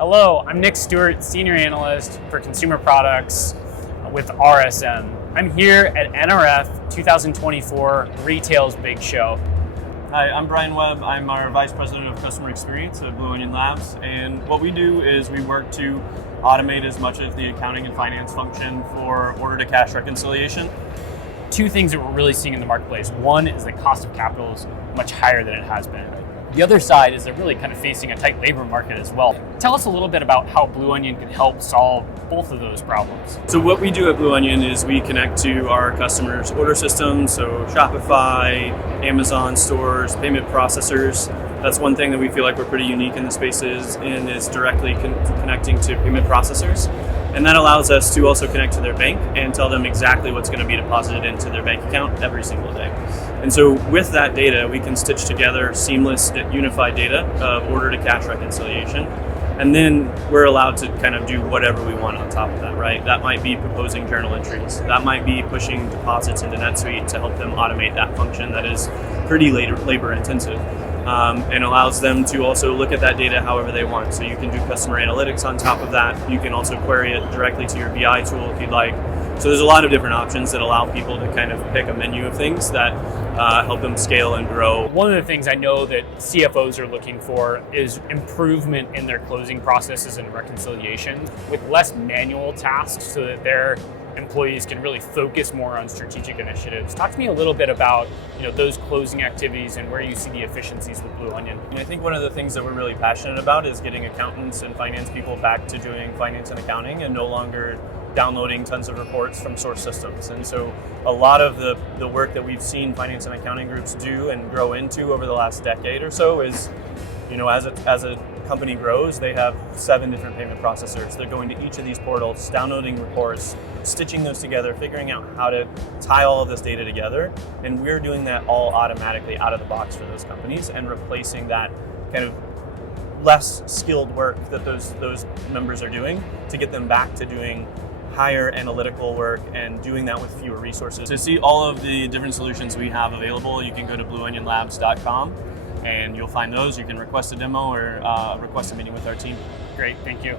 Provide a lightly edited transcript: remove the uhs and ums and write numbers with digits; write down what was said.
Hello, I'm Nick Stewart, Senior Analyst for Consumer Products with RSM. I'm here at NRF 2024 Retail's Big Show. Hi, I'm Brian Webb. I'm our Vice President of Customer Experience at Blue Onion Labs. And what we do is we work to automate as much of the accounting and finance function for order-to-cash reconciliation. Two things that we're really seeing in the marketplace. One is the cost of capital is much higher than it has been. The other side is they're really kind of facing a tight labor market as well. Tell us a little bit about how Blue Onion can help solve both of those problems. So what we do at Blue Onion is we connect to our customers' order systems, so Shopify, Amazon stores, payment processors. That's one thing that we feel like we're pretty unique in the spaces in is directly connecting to payment processors. And that allows us to also connect to their bank and tell them exactly what's going to be deposited into their bank account every single day. And so with that data, we can stitch together seamless, unified data of order-to-cash reconciliation. And then we're allowed to kind of do whatever we want on top of that, right? That might be proposing journal entries. That might be pushing deposits into Netsuite to help them automate that function that is pretty labor intensive. And allows them to also look at that data however they want. So you can do customer analytics on top of that. You can also query it directly to your BI tool if you'd like. So there's a lot of different options that allow people to kind of pick a menu of things that help them scale and grow. One of the things I know that CFOs are looking for is improvement in their closing processes and reconciliation with less manual tasks so that their employees can really focus more on strategic initiatives. Talk to me a little bit about those closing activities and where you see the efficiencies with Blue Onion. And I think one of the things that we're really passionate about is getting accountants and finance people back to doing finance and accounting and no longer downloading tons of reports from source systems. And so a lot of the work that we've seen finance and accounting groups do and grow into over the last decade or so is, as a company grows, they have 7 different payment processors. They're going to each of these portals, downloading reports, stitching those together, figuring out how to tie all of this data together. And we're doing that all automatically out of the box for those companies and replacing that kind of less skilled work that those members are doing to get them back to doing higher analytical work and doing that with fewer resources. To see all of the different solutions we have available, you can go to blueonionlabs.com and you'll find those. You can request a demo or request a meeting with our team. Great, thank you.